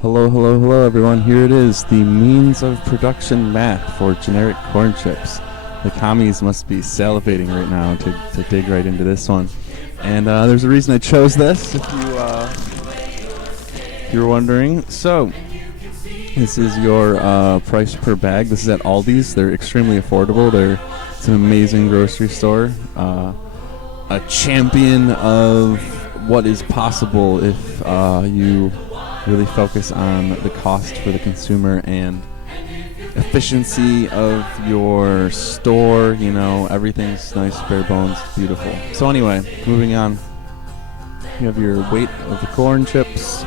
Hello everyone. Here it is, the means of production math for generic corn chips. The commies must be salivating right now to dig right into this one. And there's a reason I chose this, if you're wondering. So, this is your price per bag. This is at Aldi's. They're extremely affordable. It's an amazing grocery store. A champion of what is possible if you really focus on the cost for the consumer and efficiency of your store. You know, everything's nice, bare bones, beautiful. So anyway, moving on. You have your weight of the corn chips.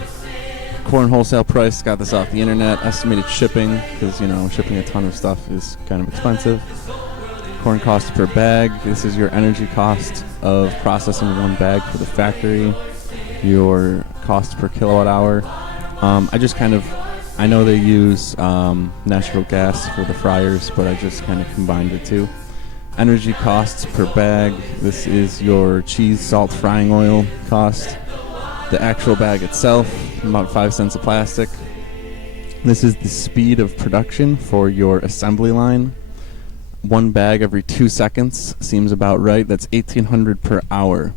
Corn wholesale price, got this off the internet. Estimated shipping, because, you know, shipping a ton of stuff is kind of expensive. Corn cost per bag. This is your energy cost of processing one bag for the factory. Your cost per kilowatt hour. I know they use natural gas for the fryers, but I just kind of combined the two. Energy costs per bag. This is your cheese, salt, frying oil cost. The actual bag itself, about 5 cents of plastic. This is the speed of production for your assembly line. One bag every 2 seconds seems about right. That's 1,800 per hour.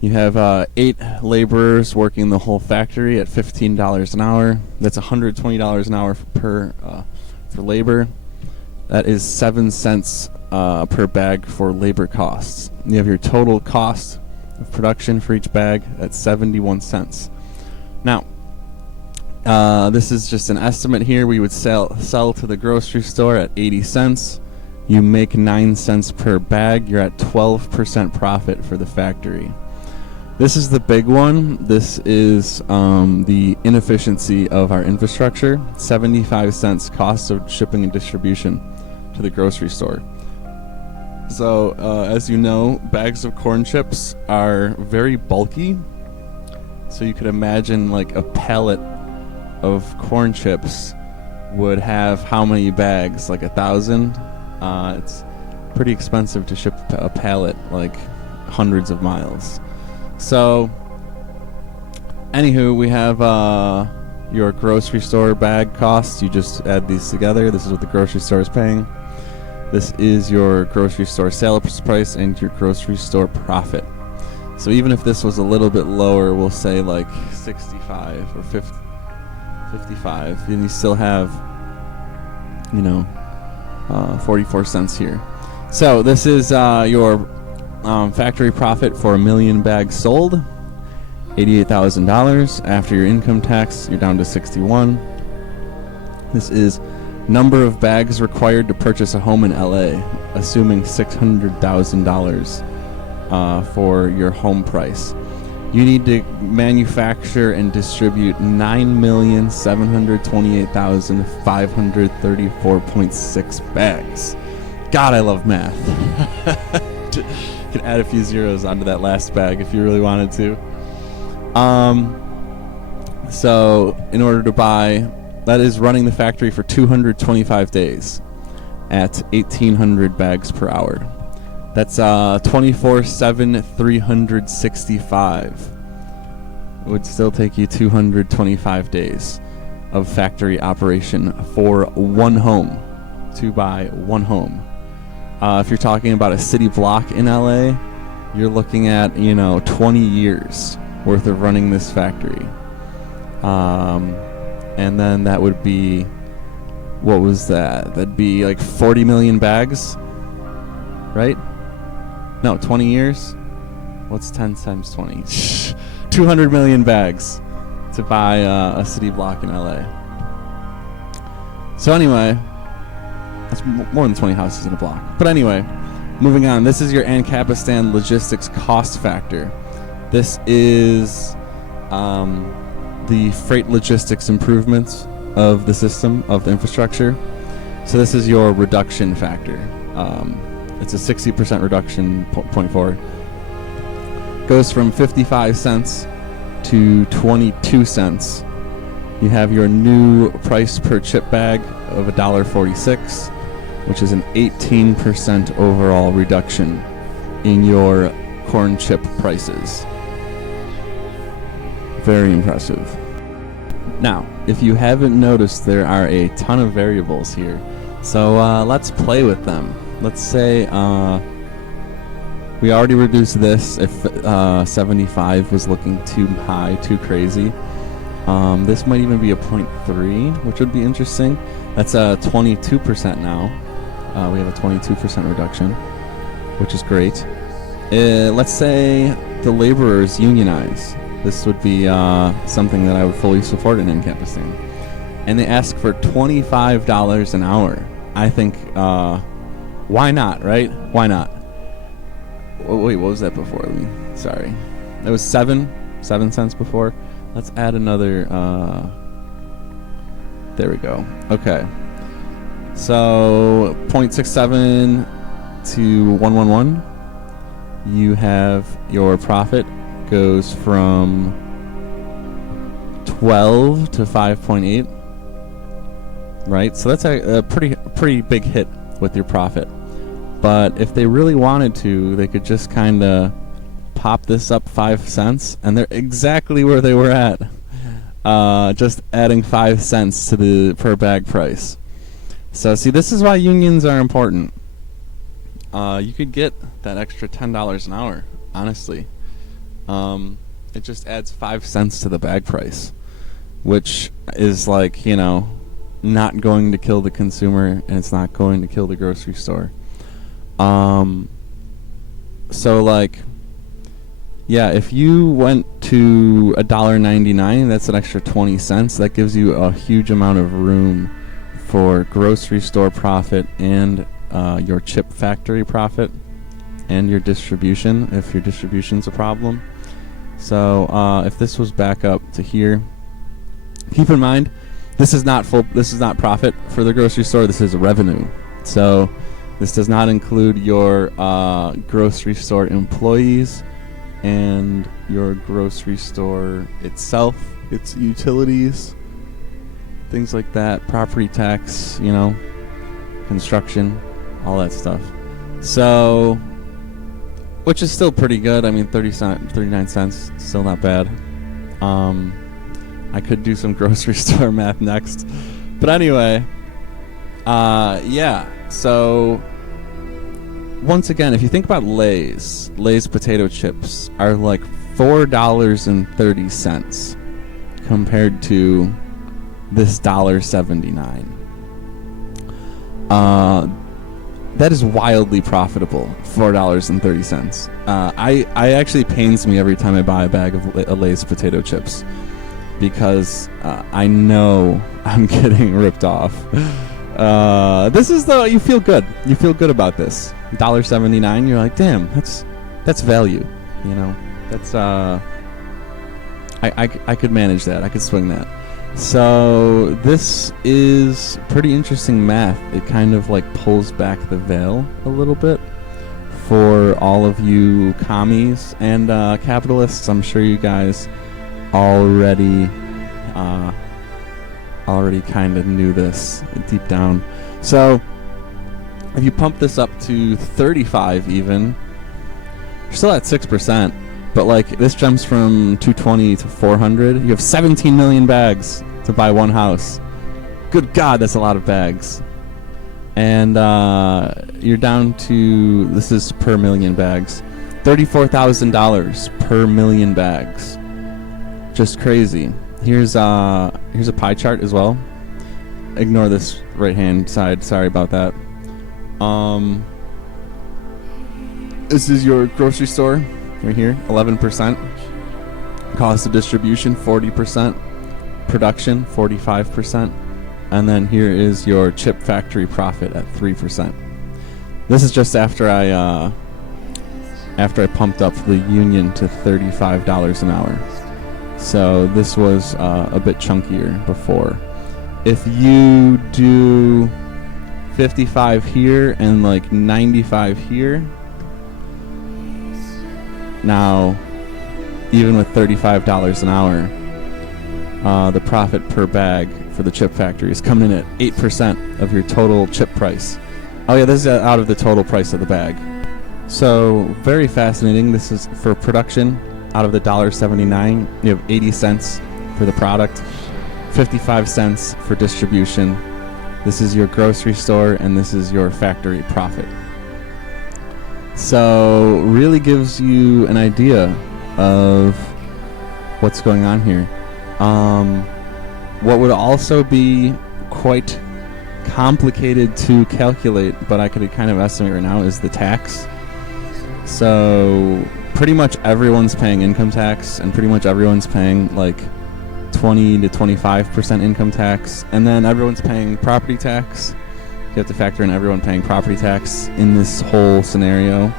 You have 8 laborers working the whole factory at $15 an hour. That's $120 an hour for labor. That is 7 cents per bag for labor costs. You have your total cost of production for each bag at 71 cents. Now, this is just an estimate here. We would sell to the grocery store at 80 cents. You make 9 cents per bag. You're at 12% profit for the factory. This is the big one. This is the inefficiency of our infrastructure. 75 cents cost of shipping and distribution to the grocery store. So, as you know, bags of corn chips are very bulky. So you could imagine like a pallet of corn chips would have how many bags? Like 1,000? It's pretty expensive to ship a pallet like hundreds of miles. So, anywho, we have your grocery store bag costs. You just add these together. This is what the grocery store is paying. This is your grocery store sales price and your grocery store profit. So even if this was a little bit lower, we'll say like 65 or 55, and you still have, 44 cents here. So this is your factory profit for 1 million bags sold, $88,000. After your income tax, you're down to 61. This is number of bags required to purchase a home in LA, assuming $600,000 for your home price. You need to manufacture and distribute 9,728,534.6 bags. God, I love math. You can add a few zeros onto that last bag if you really wanted to. So in order to buy, that is running the factory for 225 days at 1,800 bags per hour. That's 24/7, 365. It would still take you 225 days of factory operation for one home, to buy one home. If you're talking about a city block in LA, you're looking at 20 years worth of running this factory. And then that would be, what was that? That'd be like 40 million bags, right? No, 20 years? What's 10 times 20? 200 million bags to buy a city block in LA. So anyway, that's more than 20 houses in a block. But anyway, moving on. This is your Ancapistan logistics cost factor. This is the freight logistics improvements of the system, of the infrastructure. So this is your reduction factor. It's a 60% reduction, 0.4. Goes from 55 cents to 22 cents. You have your new price per chip bag of $1.46, which is an 18% overall reduction in your corn chip prices. Very impressive. Now, if you haven't noticed, there are a ton of variables here. So let's play with them. Let's say we already reduced this if 75 was looking too high, too crazy. This might even be a 0.3, which would be interesting. That's a 22% now. We have a 22% reduction, which is great. Let's say the laborers unionize. This would be something that I would fully support in encompassing. And they ask for $25 an hour. I think, why not, right? Why not? Wait, what was that before? Sorry. It was 7 cents before. Let's add another, there we go. Okay. So 0.67 to 111. You have your profit goes from 12 to 5.8. Right? So that's a pretty big hit with your profit. But if they really wanted to, they could just kind of pop this up 5 cents, and they're exactly where they were at. Just adding 5 cents to the per bag price. So see, this is why unions are important. You could get that extra $10 an hour, honestly. It just adds 5 cents to the bag price, which is like, not going to kill the consumer, and it's not going to kill the grocery store. So like, yeah, if you went to $1.99, that's an extra 20 cents. That gives you a huge amount of room for grocery store profit and your chip factory profit and your distribution, if your distribution's a problem. So if this was back up to here, keep in mind, this is not profit for the grocery store. This is revenue. So this does not include your grocery store employees and your grocery store itself, its utilities, things like that, property tax, construction, all that stuff. So, which is still pretty good. I mean, 39 cents, still not bad. I could do some grocery store math next. But anyway, yeah, so once again, if you think about Lay's potato chips are like $4.30 compared to this $1.79. That is wildly profitable, $4.30. I actually pains me every time I buy a bag of Lay's potato chips, because I know I'm getting ripped off. This is you feel good. You feel good about this. $1.79. You're like, damn, that's value. That's I could manage that. I could swing that. So this is pretty interesting math. It kind of like pulls back the veil a little bit for all of you commies and capitalists. I'm sure you guys already kind of knew this deep down. So if you pump this up to 35 even, you're still at 6%, but like this jumps from 220 to 400. You have 17 million bags to buy one house. Good God, that's a lot of bags. And you're down to, this is per million bags, $34,000 per million bags. Just crazy. Here's a pie chart as well. Ignore this right hand side, sorry about that. This is your grocery store right here, 11%. Cost of distribution, 40%. Production, 45%. And then here is your chip factory profit at 3%. This is just after I pumped up the union to $35 an hour. So this was a bit chunkier before. If you do 55 here and like 95 here, now even with $35 an hour, the profit per bag for the chip factory is coming in at 8% of your total chip price. Oh yeah, this is out of the total price of the bag. So very fascinating. This is for production. Out of the $1.79, you have 80 cents for the product, 55 cents for distribution. This is your grocery store, and this is your factory profit. So really gives you an idea of what's going on here. What would also be quite complicated to calculate, but I could kind of estimate right now, is the tax. So pretty much everyone's paying income tax, and pretty much everyone's paying like 20 to 25% income tax, and then everyone's paying property tax. You have to factor in everyone paying property tax in this whole scenario,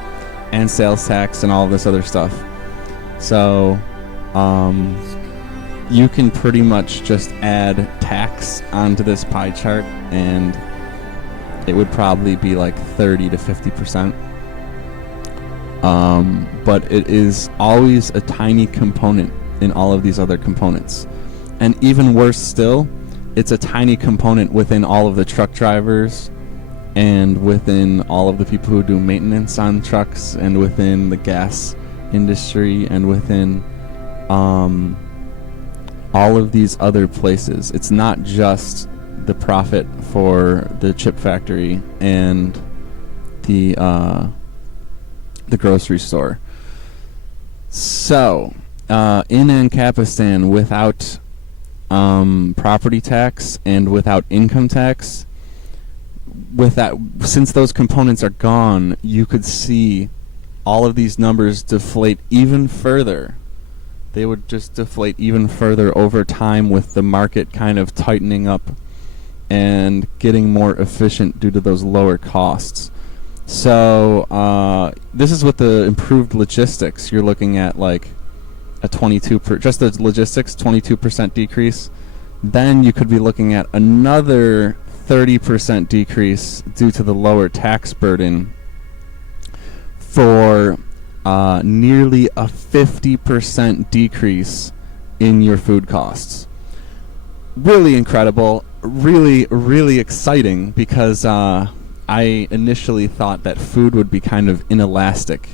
and sales tax and all of this other stuff. So you can pretty much just add tax onto this pie chart, and it would probably be like 30 to 50%. But it is always a tiny component in all of these other components. And even worse still, it's a tiny component within all of the truck drivers, and within all of the people who do maintenance on trucks, and within the gas industry, and within all of these other places. It's not just the profit for the chip factory and the grocery store. So in Ancapistan, without property tax and without income tax, with that, since those components are gone, you could see all of these numbers deflate even further. They would just deflate even further over time, with the market kind of tightening up and getting more efficient due to those lower costs. So this is with the improved logistics. You're looking at like a just the logistics, 22% decrease. Then you could be looking at another 30% decrease due to the lower tax burden, for nearly a 50% decrease in your food costs. Really incredible, really, really exciting, because I initially thought that food would be kind of inelastic,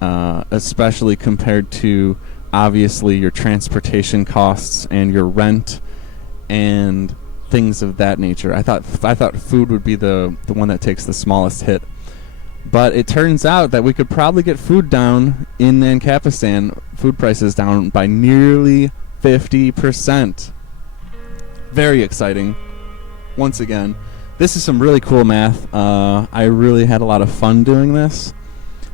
especially compared to obviously your transportation costs and your rent and things of that nature. I thought food would be the one that takes the smallest hit. But it turns out that we could probably get food down in Ancapistan, food prices down by nearly 50%. Very exciting. Once again, this is some really cool math. I really had a lot of fun doing this.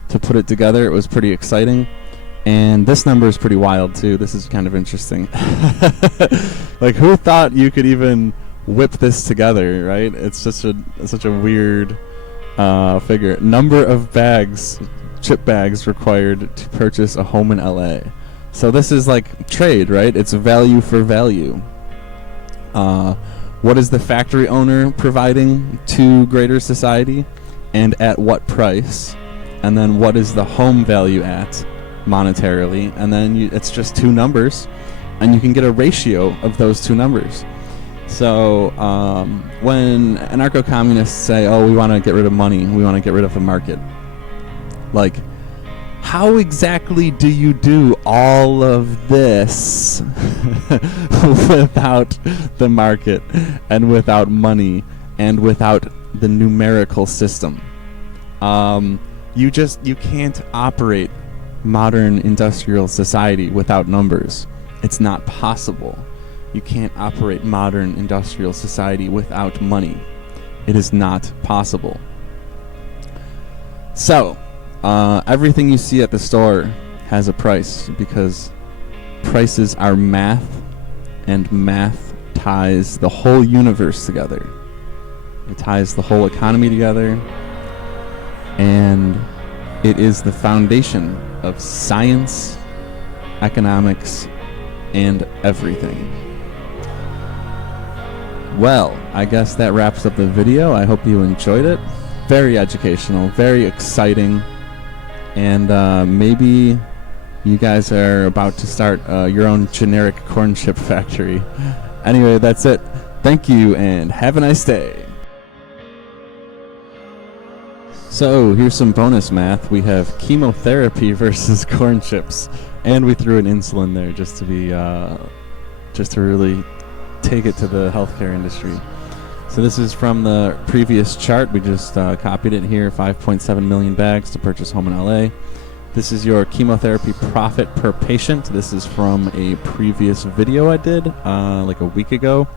To put it together, it was pretty exciting. And this number is pretty wild too. This is kind of interesting. Like, who thought you could even whip this together, right? It's such a weird figure. Number of bags, chip bags required to purchase a home in LA. So this is like trade, right? It's value for value. What is the factory owner providing to greater society, and at what price? And then what is the home value at monetarily? And then it's just two numbers, and you can get a ratio of those two numbers. So when anarcho-communists say, oh, we want to get rid of money, we want to get rid of the market, like, how exactly do you do all of this without the market, and without money, and without the numerical system? You can't operate modern industrial society without numbers. It's not possible. You can't operate modern industrial society without money. It is not possible. So, everything you see at the store has a price, because prices are math, and math ties the whole universe together. It ties the whole economy together, and it is the foundation of science, economics, and everything. Well, I guess that wraps up the video. I hope you enjoyed it. Very educational, very exciting, and maybe you guys are about to start your own generic corn chip factory. Anyway, that's it. Thank you, and have a nice day. So here's some bonus math. We have chemotherapy versus corn chips, and we threw an insulin there just to really take it to the healthcare industry. So this is from the previous chart. We just copied it here. 5.7 million bags to purchase home in LA. This is your chemotherapy profit per patient. This is from a previous video I did like a week ago.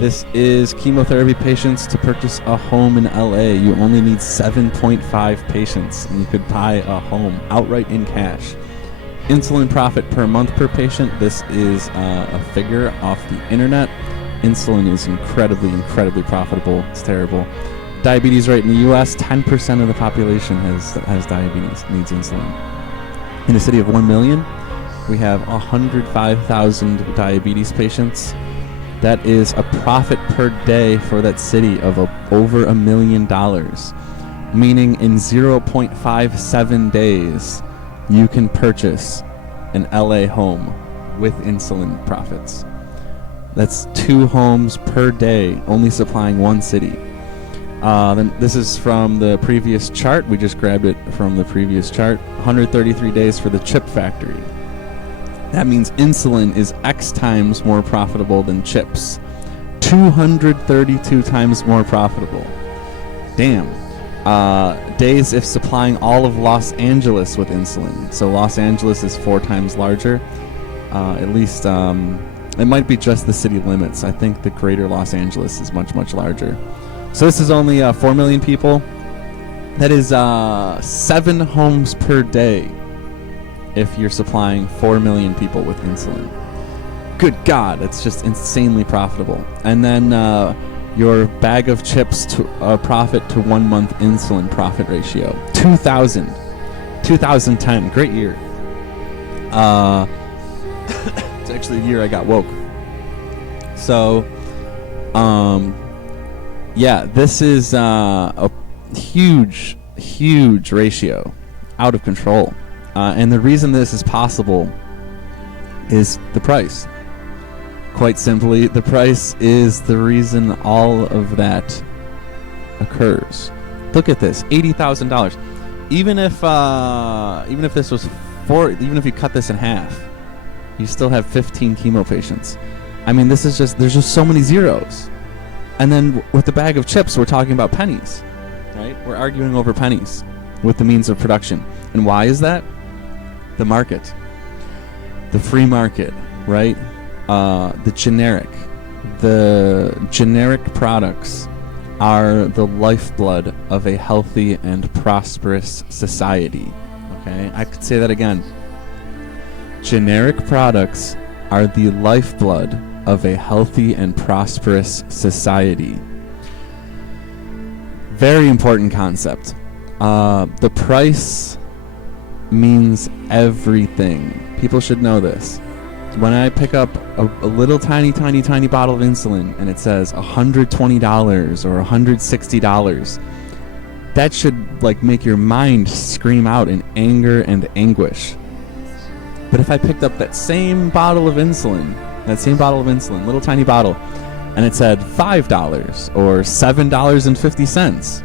This is chemotherapy patients to purchase a home in LA. You only need 7.5 patients, and you could buy a home outright in cash. Insulin profit per month per patient. This is a figure off the internet. Insulin is incredibly profitable. It's terrible. Diabetes rate in the U.S., 10% of the population has diabetes, needs insulin. In a city of 1 million, we have 105,000 diabetes patients. That is a profit per day for that city of over $1 million, meaning in 0.57 days, you can purchase an LA home with insulin profits. That's 2 homes per day, only supplying one city. Then this is from the previous chart. We just grabbed it from the previous chart. 133 days for the chip factory. That means insulin is X times more profitable than chips. 232 times more profitable. Damn. Days if supplying all of Los Angeles with insulin. So Los Angeles is 4 times larger. At least it might be just the city limits. I think the greater Los Angeles is much larger. So this is only 4 million people. That is 7 homes per day if you're supplying 4 million people with insulin. Good God, it's just insanely profitable. And then your bag of chips to profit to 1 month insulin profit ratio. 2010, great year. It's actually the year I got woke. So, yeah, this is a huge ratio, out of control. And the reason this is possible is the price. Quite simply, the price is the reason all of that occurs. Look at this, $80,000. Even if this was even if you cut this in half, you still have 15 chemo patients. I mean, there's just so many zeros. And then with the bag of chips, we're talking about pennies, right? We're arguing over pennies with the means of production. And why is that? The market. The free market, right? The generic products are the lifeblood of a healthy and prosperous society. Okay? I could say that again. Generic products are the lifeblood of a healthy and prosperous society. Very important concept. The price means everything. People should know this. When I pick up a little tiny bottle of insulin and it says $120 or $160, that should make your mind scream out in anger and anguish. But if I picked up that same bottle of insulin, little tiny bottle, and it said $5 or $7.50,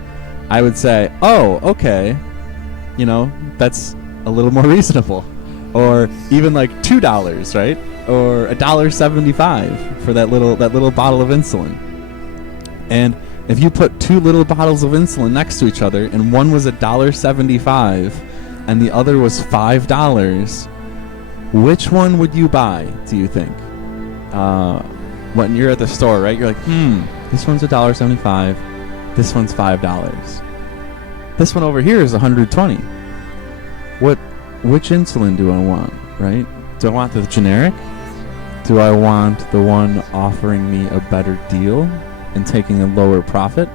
I would say, oh, okay, that's a little more reasonable. Or even $2, right? Or $1.75 for that little bottle of insulin. And if you put 2 little bottles of insulin next to each other, and one was $1.75 and the other was $5, which one would you buy, do you think? When you're at the store, right? You're like, this one's $1.75, this one's $5. This one over here is $120. Which insulin do I want, right? Do I want the generic? Do I want the one offering me a better deal and taking a lower profit?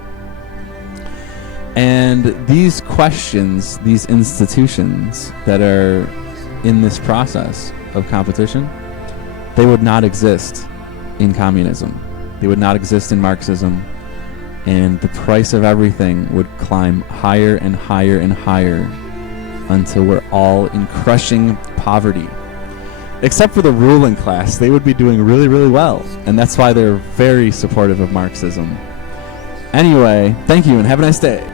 And these questions, these institutions that are in this process of competition, they would not exist in communism. They would not exist in Marxism. And the price of everything would climb higher and higher and higher until we're all in crushing poverty. Except for the ruling class, they would be doing really well. And that's why they're very supportive of Marxism. Anyway, thank you and have a nice day.